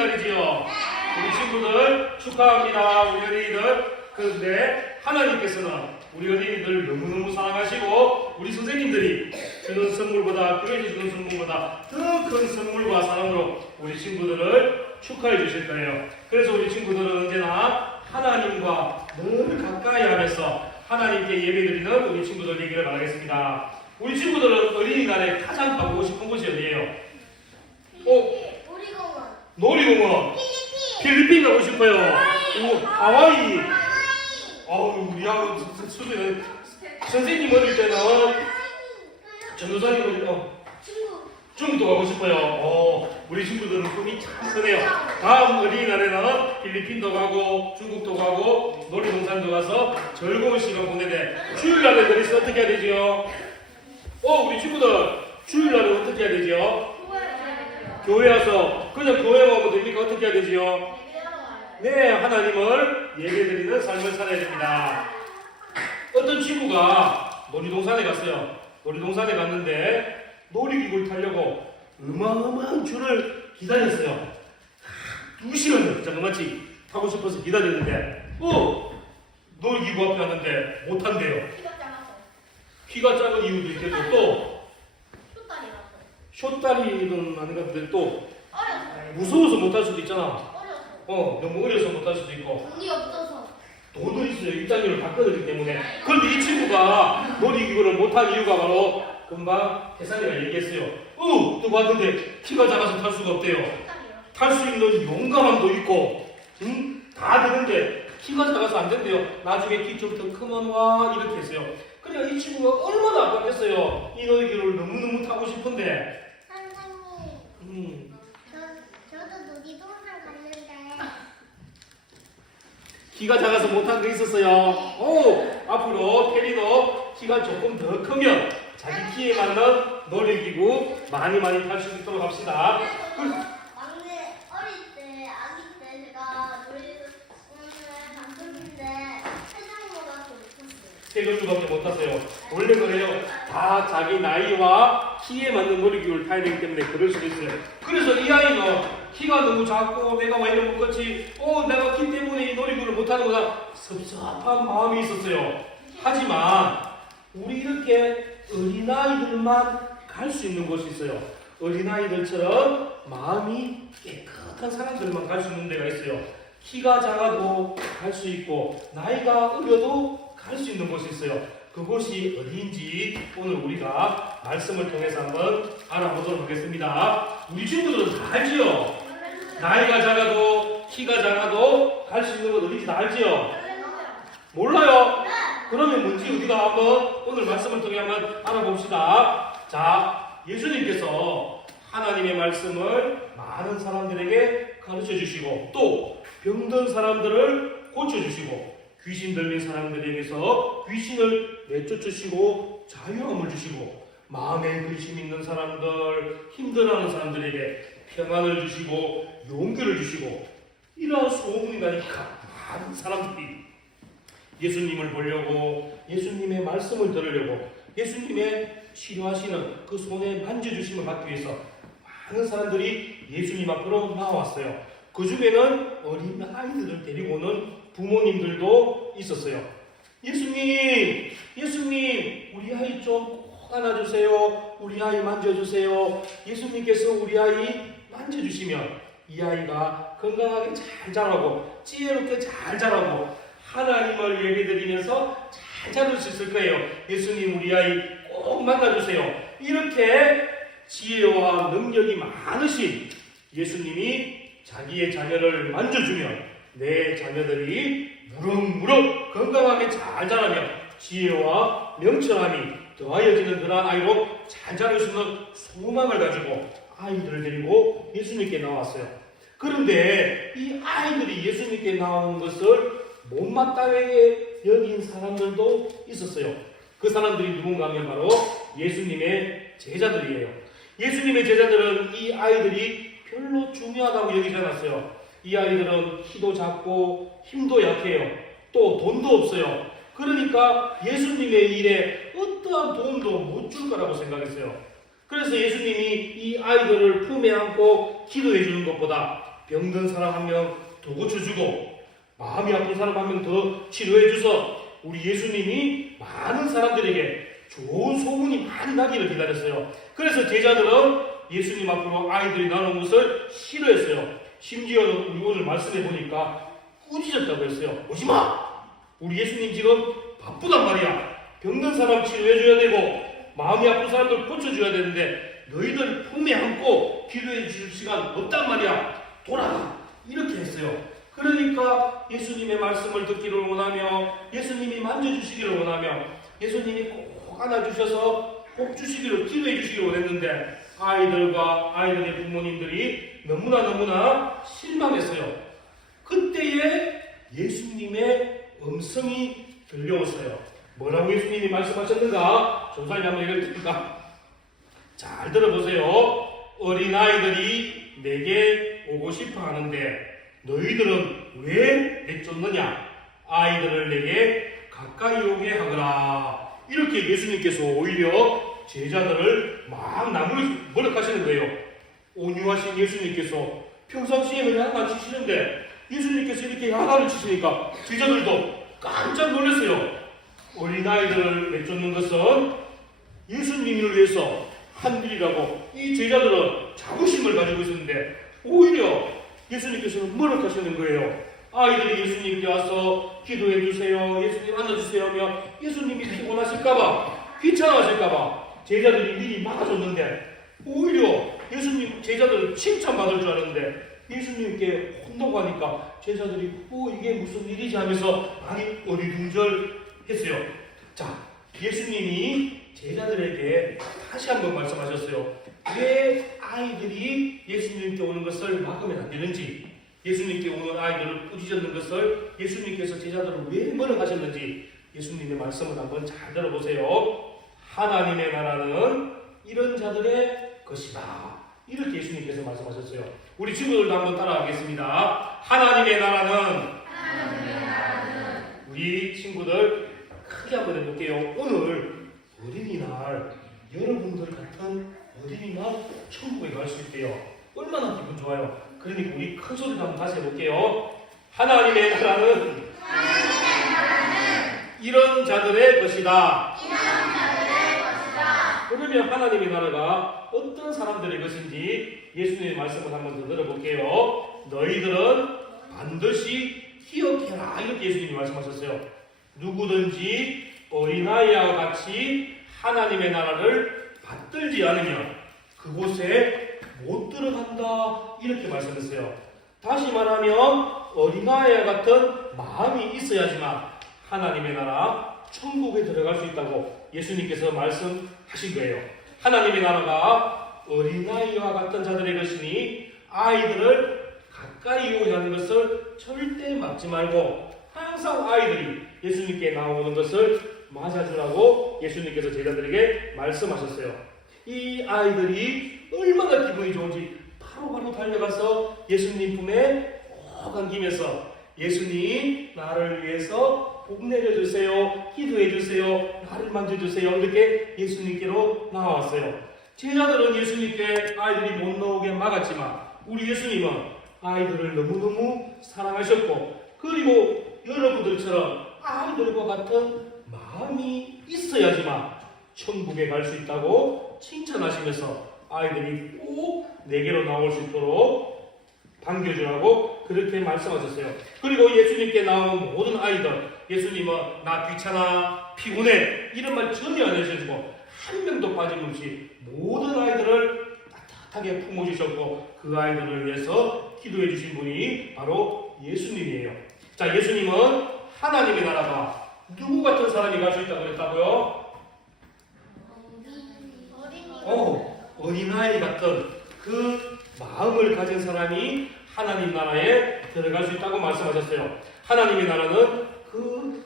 어린이날이지요. 우리 친구들 축하합니다. 우리 어린이들. 그런데 하나님께서는 우리 어린이들 너무너무 사랑하시고 우리 선생님들이 주는 선물보다 교회에서 주는 선물보다 더 큰 선물과 사랑으로 우리 친구들을 축하해 주실 거예요. 그래서 우리 친구들은 언제나 하나님과 늘 가까이 하면서 하나님께 예배드리는 우리 친구들 되기를 바라겠습니다. 우리 친구들은 어린이날에 가장 가보고 싶은 곳이 어디예요? 놀이공원. 놀이공원. 필리핀 가고 싶어요. 하와이. 우리 선생님 어릴 때는 전도사님 어릴 때 중국도 가고 싶어요. 우리 친구들은 꿈이 참 크네요. 다음 어린이날에는 필리핀도 가고 중국도 가고 놀이동산도 가서 즐거운 시간 보내되 주일날에 그래서 어떻게 해야 되죠? 우리 친구들 주일날에 어떻게 해야 되죠? 교회 와서 그냥 교회만 오면 됩니까? 어떻게 해야 되죠? 네, 하나님을 예배드리는 삶을 살아야 됩니다. 어떤 친구가 놀이동산에 갔어요. 놀이동산에 갔는데 놀이기구를 타려고 어마어마한 줄을 기다렸어요. 2시간을 자그마치 타고 싶어서 기다렸는데 놀이기구 앞에 왔는데 못 탄대요. 키가 작은 이유도 있겠고 또 쇼다리는 아닌 것 같은데 또 무서워서 못 탈 수도 있잖아. 너무 어려서 못 탈 수도 있고 돈이 없어서. 돈도 있어요. 입장료를 다 끊어지기 때문에. 그런데 이 친구가 놀이기구를 못한 이유가 바로 금방 혜산이가 얘기했어요. 또 봤는데 키가 작아서 탈 수가 없대요. 탈 수 있는 용감함도 있고 다 되는데 키가 작아서 안 된대요. 나중에 키 좀 더 크면 와 이렇게 했어요. 그러니까 이 친구가 얼마나 아깝겠어요. 이 놀이기구를 너무너무 타고 싶은데 선생님, 저도 놀이동산 갔는데 키가 작아서 못한 거 있었어요. 앞으로 테리도 키가 조금 더 크면 자기 키에 맞는 놀이기구 많이 탈 수 있도록 합시다. 막내 어릴 때, 아기 때 제가 놀이동산에 갔었는데 세상보다 못했어요. 세 종류밖에 못 탔어요. 원래 그래요. 다 자기 나이와 키에 맞는 놀이기구를 타야 되기 때문에 그럴 수도 있어요. 그래서 이 아이는 키가 너무 작고 내가 왜 이런 것 같이 내가 키 때문에 이 놀이기구를 못하는 거다 섭섭한 마음이 있었어요. 하지만 우리 이렇게 어린아이들만 갈 수 있는 곳이 있어요. 어린아이들처럼 마음이 깨끗한 사람들만 갈 수 있는 데가 있어요. 키가 작아도 갈 수 있고 나이가 어려도 갈 수 있는 곳이 있어요. 그곳이 어디인지 오늘 우리가 말씀을 통해서 한번 알아보도록 하겠습니다. 우리 친구들은 다 알지요? 나이가 작아도 키가 작아도 갈 수 있는 곳 어딘지 다 알지요? 몰라요? 그러면 뭔지 우리가 한번 오늘 말씀을 통해 한번 알아봅시다. 자, 예수님께서 하나님의 말씀을 많은 사람들에게 가르쳐 주시고 또 병든 사람들을 고쳐주시고 귀신 들린 사람들에게서 귀신을 내쫓으시고 자유함을 주시고 마음에 근심 있는 사람들, 힘들어하는 사람들에게 평안을 주시고 용기를 주시고 이러한 소문이 나니까 많은 사람들이 예수님을 보려고 예수님의 말씀을 들으려고 예수님의 치료하시는 그 손에 만져주심을 받기 위해서 많은 사람들이 예수님 앞으로 나왔어요. 그 중에는 어린 아이들을 데리고 오는 부모님들도 있었어요. 예수님, 우리 아이 좀 꼭 안아주세요. 우리 아이 만져주세요. 예수님께서 우리 아이 만져주시면 이 아이가 건강하게 잘 자라고 지혜롭게 잘 자라고 하나님을 예배드리면서 잘 자랄 수 있을 거예요. 예수님 우리 아이 꼭 만나주세요. 이렇게 지혜와 능력이 많으신 예수님이 자기의 자녀를 만져주면 내 자녀들이 무럭무럭 건강하게 잘 자라며 지혜와 명철함이 더하여지는 그런 아이로 잘 자랄 수 있는 소망을 가지고 아이들을 데리고 예수님께 나왔어요. 그런데 이 아이들이 예수님께 나오는 것을 못마땅하게 여긴 사람들도 있었어요. 그 사람들이 누군가 하면 바로 예수님의 제자들이에요. 예수님의 제자들은 이 아이들이 별로 중요하다고 여기지 않았어요. 이 아이들은 키도 작고 힘도 약해요. 또 돈도 없어요. 그러니까 예수님의 일에 어떠한 도움도 못 줄 거라고 생각했어요. 그래서 예수님이 이 아이들을 품에 안고 기도해 주는 것보다 병든 사람 한 명 더 고쳐주고 마음이 아픈 사람 한 명 더 치료해줘서 우리 예수님이 많은 사람들에게 좋은 소문이 많이 나기를 기다렸어요. 그래서 제자들은 예수님 앞으로 아이들이 나오는 것을 싫어했어요. 심지어는 우리 오늘 말씀해 보니까 꾸짖었다고 했어요. 오지마! 우리 예수님 지금 바쁘단 말이야. 병든 사람 치료해줘야 되고 마음이 아픈 사람들 고쳐줘야 되는데 너희들 품에 안고 기도해 줄 시간 없단 말이야. 돌아가! 이렇게 했어요. 그러니까 예수님의 말씀을 듣기를 원하며 예수님이 만져주시기를 원하며 예수님이 꼭 안아주셔서 꼭 주시기를 기도해 주시기를 원했는데 아이들과 아이들의 부모님들이 너무나 실망했어요. 그때에 예수님의 음성이 들려왔어요. 뭐라고 예수님이 말씀하셨는가? 전사님 한번 읽어드릴까? 잘 들어보세요. 어린아이들이 내게 오고 싶어 하는데 너희들은 왜 내쫓느냐? 아이들을 내게 가까이 오게 하거라. 이렇게 예수님께서 오히려 제자들을 막 나무르하시는 거예요. 온유하신 예수님께서 평상시에는 하나 치시는데 예수님께서 이렇게 하나를 치시니까 제자들도 깜짝 놀랐어요. 어린아이들을 내쫓는 것은 예수님을 위해서 한 일이라고 이 제자들은 자부심을 가지고 있었는데 오히려 예수님께서는 뭐라고 하시는 거예요? 아이들이 예수님께 와서 기도해 주세요, 예수님 안아주세요 하며 예수님이 피곤하실까봐 귀찮아하실까봐 제자들이 미리 막아줬는데 오히려 예수님 제자들은 칭찬받을 줄 알았는데 예수님께 혼나고 하니까 제자들이 이게 무슨 일이지 하면서 많이 어리둥절했어요. 자, 예수님이 제자들에게 다시 한번 말씀하셨어요. 왜 아이들이 예수님께 오는 것을 막으면 안 되는지, 예수님께 오는 아이들을 꾸짖는 것을 예수님께서 제자들을 왜 뭐라 하셨는지 예수님의 말씀을 한번 잘 들어보세요. 하나님의 나라는 이런 자들의 것이다. 이렇게 예수님께서 말씀하셨어요. 우리 친구들도 한번 따라하겠습니다. 하나님의 나라는 우리 친구들 크게 한번 해볼게요. 오늘 어린이날 여러분들 같은 어린이날 천국에 갈 수 있대요. 얼마나 기분 좋아요. 그러니까 우리 큰 소리로 한번 다시 해볼게요. 하나님의 나라는 이런 자들의 것이다. 그러면 하나님의 나라가 어떤 사람들의 것인지 예수님의 말씀을 한번 더 들어볼게요. 너희들은 반드시 기억해라. 이렇게 예수님이 말씀하셨어요. 누구든지 어린아이와 같이 하나님의 나라를 받들지 않으면 그곳에 못 들어간다. 이렇게 말씀했어요. 다시 말하면 어린아이와 같은 마음이 있어야지만 하나님의 나라 천국에 들어갈 수 있다고 예수님께서 말씀하신 거예요. 하나님의 나라가 어린아이와 같은 자들의 것이니 아이들을 가까이 오게 하는 것을 절대 막지 말고 항상 아이들이 예수님께 나오는 것을 맞아주라고 예수님께서 제자들에게 말씀하셨어요. 이 아이들이 얼마나 기분이 좋은지 바로바로 달려가서 예수님 품에 꼭 안기면서 예수님 나를 위해서 복 내려주세요, 기도해주세요, 나를 만져주세요 이렇게 예수님께로 나왔어요. 제자들은 예수님께 아이들이 못 나오게 막았지만 우리 예수님은 아이들을 너무너무 사랑하셨고 그리고 여러분들처럼 아이들과 같은 마음이 있어야지만 천국에 갈 수 있다고 칭찬하시면서 아이들이 꼭 내게로 나올 수 있도록 반겨주라고 그렇게 말씀하셨어요. 그리고 예수님께 나온 모든 아이들 예수님은 나 귀찮아, 피곤해 이런 말 전혀 안 해주시고 한 명도 빠짐없이 모든 아이들을 따뜻하게 품어주셨고 그 아이들을 위해서 기도해 주신 분이 바로 예수님이에요. 자, 예수님은 하나님의 나라가 누구 같은 사람이 갈 수 있다고 그랬다고요? 어린아이 같은 그 마음을 가진 사람이 하나님 나라에 들어갈 수 있다고 말씀하셨어요. 하나님의 나라는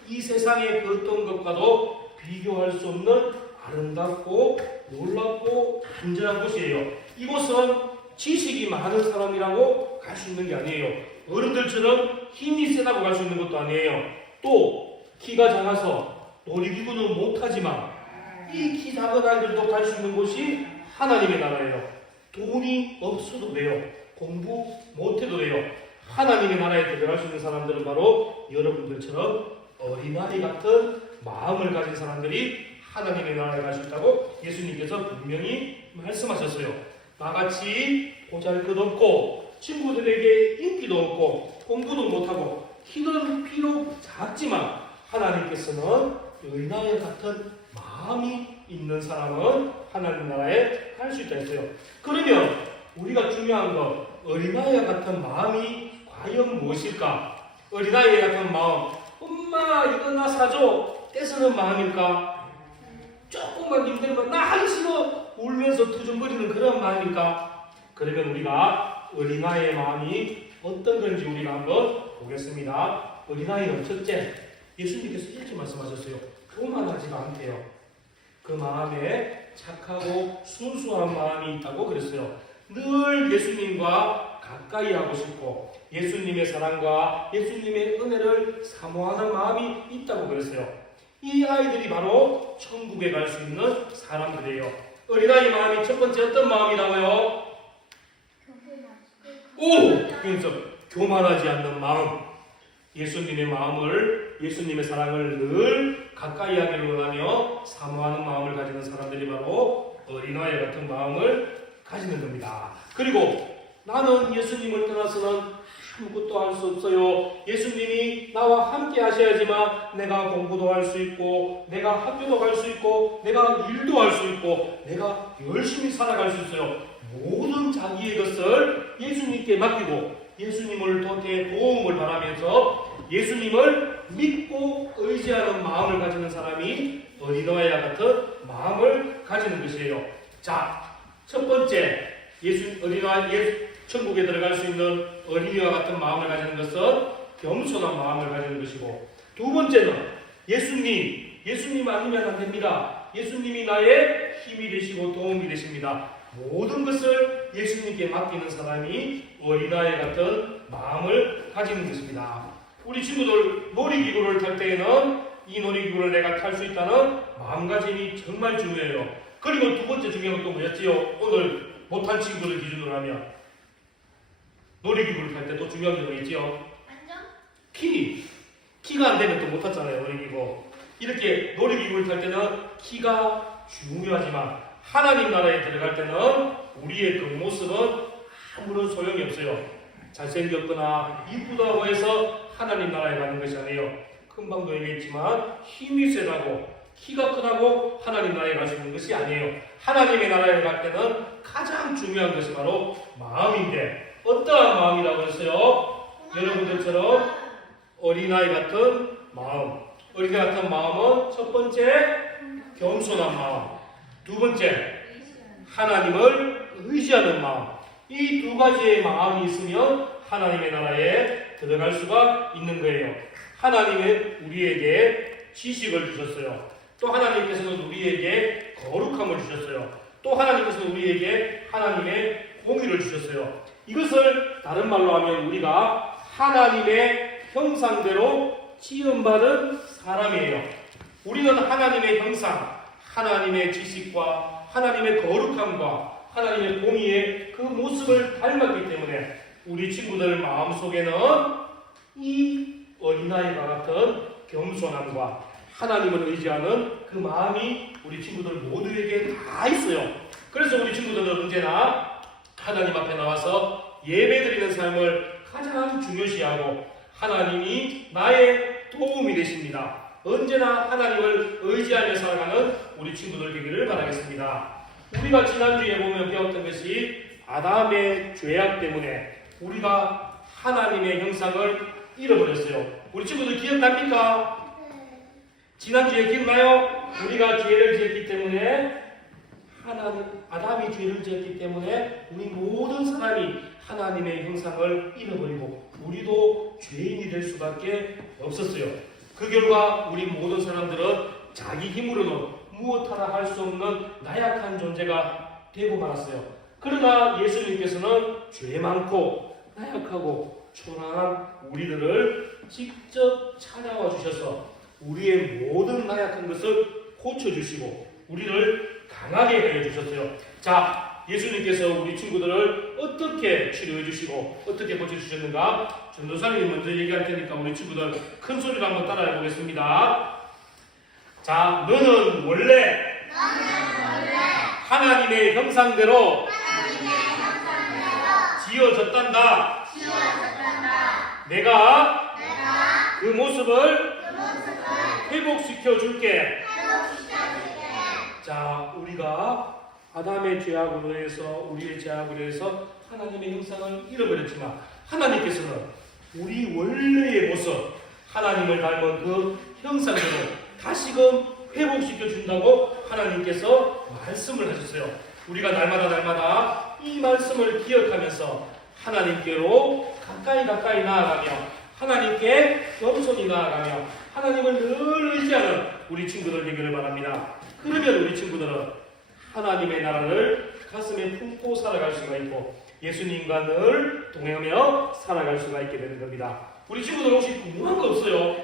이 세상의 그 어떤 것과도 비교할 수 없는 아름답고 놀랍고 안전한 곳이에요. 이곳은 지식이 많은 사람이라고 갈 수 있는 게 아니에요. 어른들처럼 힘이 세다고 갈 수 있는 것도 아니에요. 또 키가 작아서 놀이기구는 못하지만 이 키 작은 아이들도 갈 수 있는 곳이 하나님의 나라예요. 돈이 없어도 돼요. 공부 못해도 돼요. 하나님의 나라에 들어갈 수 있는 사람들은 바로 여러분들처럼 어린아이 같은 마음을 가진 사람들이 하나님의 나라에 갈 수 있다고 예수님께서 분명히 말씀하셨어요. 나같이 보잘것없고 친구들에게 인기도 없고 공부도 못하고 키는 비록 작지만 하나님께서는 어린아이 같은 마음이 있는 사람은 하나님 나라에 갈 수 있다 했어요. 그러면 우리가 중요한 건 어린아이 같은 마음이 과연 무엇일까? 어린아이 같은 마음, 엄마 이거 나 사줘 떼쓰는 마음일까? 조금만 힘들면 나 하기 싫어 울면서 투정거리는 그런 마음일까? 그러면 우리가 어린아이의 마음이 어떤 건지 우리가 한번 보겠습니다. 어린아이는 첫째, 예수님께서 이렇게 말씀하셨어요. 교만하지가 않대요. 그 마음에 착하고 순수한 마음이 있다고 그랬어요. 늘 예수님과 가까이 하고 싶고 예수님의 사랑과 예수님의 은혜를 사모하는 마음이 있다고 그랬어요. 이 아이들이 바로 천국에 갈 수 있는 사람들이에요. 어린아이 마음이 첫 번째 어떤 마음이라고요? 그래서 교만하지 않는 마음. 예수님의 마음을, 예수님의 사랑을 늘 가까이 하기를 원하며 사모하는 마음을 가지는 사람들이 바로 어린아이 같은 마음을 가지는 겁니다. 그리고 나는 예수님을 떠나서는 아무것도 할 수 없어요. 예수님이 나와 함께 하셔야지만 내가 공부도 할 수 있고 내가 학교도 갈 수 있고 내가 일도 할 수 있고 내가 열심히 살아갈 수 있어요. 모든 자기의 것을 예수님께 맡기고 예수님을 도움을 바라면서 예수님을 믿고 의지하는 마음을 가지는 사람이 어린아이와 같은 마음을 가지는 것이에요. 자, 첫 번째 천국에 들어갈 수 있는 어린이와 같은 마음을 가지는 것은 겸손한 마음을 가지는 것이고, 두 번째는 예수님 아니면 안 됩니다. 예수님이 나의 힘이 되시고 도움이 되십니다. 모든 것을 예수님께 맡기는 사람이 어린아이 같은 마음을 가지는 것입니다. 우리 친구들 놀이기구를 탈 때에는 이 놀이기구를 내가 탈 수 있다는 마음가짐이 정말 중요해요. 그리고 두 번째 중요한 건 또 뭐였지요? 오늘 못한 친구를 기준으로 하면 놀이기구를 탈 때 또 중요한 게 뭐였지요? 키가 안 되면 또 못 탔잖아요. 놀이기구. 이렇게 놀이기구를 탈 때는 키가 중요하지만 하나님 나라에 들어갈 때는 우리의 그 모습은 아무런 소용이 없어요. 잘생겼거나 이쁘다고 해서 하나님 나라에 가는 것이 아니에요. 금방도 얘기했지만 힘이 세다고 키가 크다고 하나님 나라에 갈 수 있는 것이 아니에요. 하나님의 나라에 갈 때는 가장 중요한 것이 바로 마음인데 어떠한 마음이라고 했어요? 여러분들처럼 어린아이 같은 마음. 어린아이 같은 마음은 첫 번째 겸손한 마음, 두 번째 하나님을 의지하는 마음. 이 두 가지의 마음이 있으면 하나님의 나라에 들어갈 수가 있는 거예요. 하나님은 우리에게 지식을 주셨어요. 또 하나님께서는 우리에게 거룩함을 주셨어요. 또 하나님께서는 우리에게 하나님의 공의를 주셨어요. 이것을 다른 말로 하면 우리가 하나님의 형상대로 지음받은 사람이에요. 우리는 하나님의 형상, 하나님의 지식과 하나님의 거룩함과 하나님의 공의의 그 모습을 닮았기 때문에 우리 친구들 마음속에는 이 어린아이와 같은 겸손함과 하나님을 의지하는 그 마음이 우리 친구들 모두에게 다 있어요. 그래서 우리 친구들은 언제나 하나님 앞에 나와서 예배드리는 삶을 가장 중요시하고 하나님이 나의 도움이 되십니다. 언제나 하나님을 의지하며 살아가는 우리 친구들 되기를 바라겠습니다. 우리가 지난주에 보면 배웠던 것이 아담의 죄악 때문에 우리가 하나님의 형상을 잃어버렸어요. 우리 친구들 기억납니까? 지난주에 기억나요? 우리가 죄를 지었기 때문에 아담이 죄를 지었기 때문에 우리 모든 사람이 하나님의 형상을 잃어버리고 우리도 죄인이 될 수밖에 없었어요. 그 결과 우리 모든 사람들은 자기 힘으로는 무엇 하나 할 수 없는 나약한 존재가 되고 말았어요. 그러나 예수님께서는 죄 많고 나약하고 초라한 우리들을 직접 찾아와 주셔서 우리의 모든 나약한 것을 고쳐주시고 우리를 강하게 해 주셨어요. 자, 예수님께서 우리 친구들을 어떻게 치료해 주시고 어떻게 고쳐 주셨는가 전도사님이 먼저 얘기할 테니까 우리 친구들 큰 소리로 한번 따라해 보겠습니다. 자, 너는 원래 하나님의 형상대로 지어졌단다. 내가 그 모습을 회복시켜 줄게. 자, 우리가 아담의 죄악으로 해서 우리의 죄악으로 해서 하나님의 형상을 잃어버렸지만 하나님께서는 우리 원래의 모습 하나님을 닮은 그 형상대로 다시금 회복시켜 준다고 하나님께서 말씀을 하셨어요. 우리가 날마다 이 말씀을 기억하면서 하나님께로 가까이 나아가며 하나님께 겸손히 나아가며 하나님을 늘 의지하는 우리 친구들 되기를 바랍니다. 그러면 우리 친구들은 하나님의 나라를 가슴에 품고 살아갈 수가 있고 예수님과 늘 동행하며 살아갈 수가 있게 되는 겁니다. 우리 친구들 혹시 궁금한 거 없어요?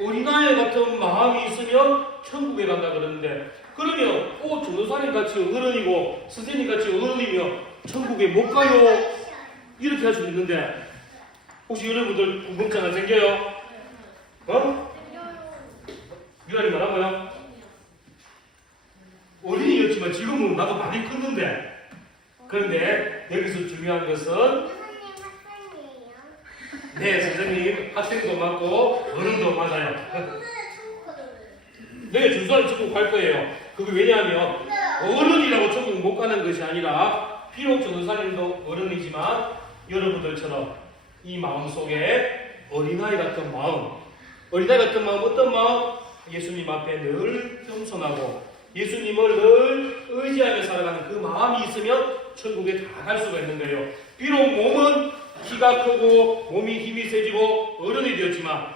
어린아이 같은 마음이 있으면 천국에 간다 그러는데 그러면 전도사님 같이 어른이고 선생님 같이 어른이면 천국에 못 가요? 이렇게 할 수 있는데 혹시 여러분들 궁금증 안 생겨요? 유라님 뭐라고요? 어린이였지만 지금은 나도 많이 컸는데 그런데 여기서 중요한 것은 네, 선생님 학생도 맞고 어른도 맞아요. 네, 준수한 천국 갈 거예요. 그게 왜냐하면 어른이라고 천국 못 가는 것이 아니라 비록 전도사님도 어른이지만 여러분들처럼 이 마음 속에 어린아이 같은 마음 어떤 마음? 예수님 앞에 늘 겸손하고 예수님을 늘 의지하며 살아가는 그 마음이 있으면 천국에 다 갈 수가 있는 거예요. 비록 몸은 키가 크고 몸이 힘이 세지고 어른이 되었지만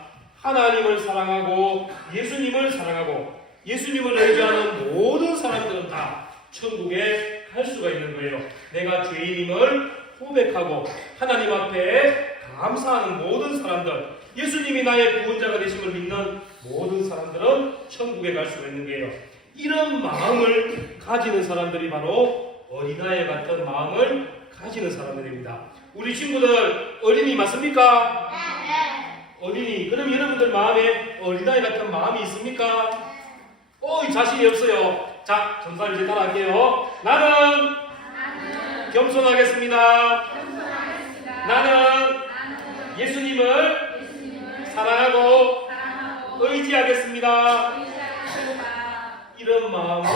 하나님을 사랑하고 예수님을 사랑하고 예수님을 의지하는 모든 사람들은 다 천국에 갈 수가 있는 거예요. 내가 죄인임을 고백하고 하나님 앞에 감사하는 모든 사람들, 예수님이 나의 구원자가 되심을 믿는 모든 사람들은 천국에 갈 수가 있는 거예요. 이런 마음을 가지는 사람들이 바로 어린아이 같은 마음을 가지는 사람들입니다. 우리 친구들 어린이 맞습니까? 네. 어린이. 그럼 여러분들 마음에 어린아이 같은 마음이 있습니까? 자신이 없어요. 자, 전사님 이제 따라할게요. 나는 겸손하겠습니다. 나는 예수님을 사랑하고 의지하겠습니다. 이런 마음을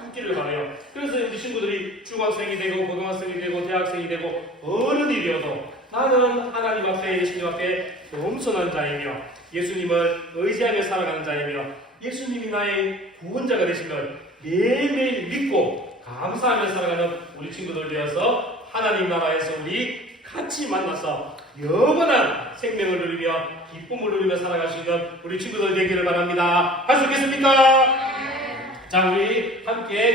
품기를 바라요. 그래서 우리 친구들이 중학생이 되고 고등학생이 되고 대학생이 되고 어른이 되어도 나는 하나님 앞에 예수님 앞에 겸손한 자이며 예수님을 의지하며 살아가는 자이며 예수님이 나의 구원자가 되심을 매일매일 믿고 감사하며 살아가는 우리 친구들 되어서 하나님 나라에서 우리 같이 만나서 영원한 생명을 누리며 기쁨을 누리며 살아갈 수 있는 우리 친구들 되기를 바랍니다. 할 수 있겠습니까? 자, 우리 함께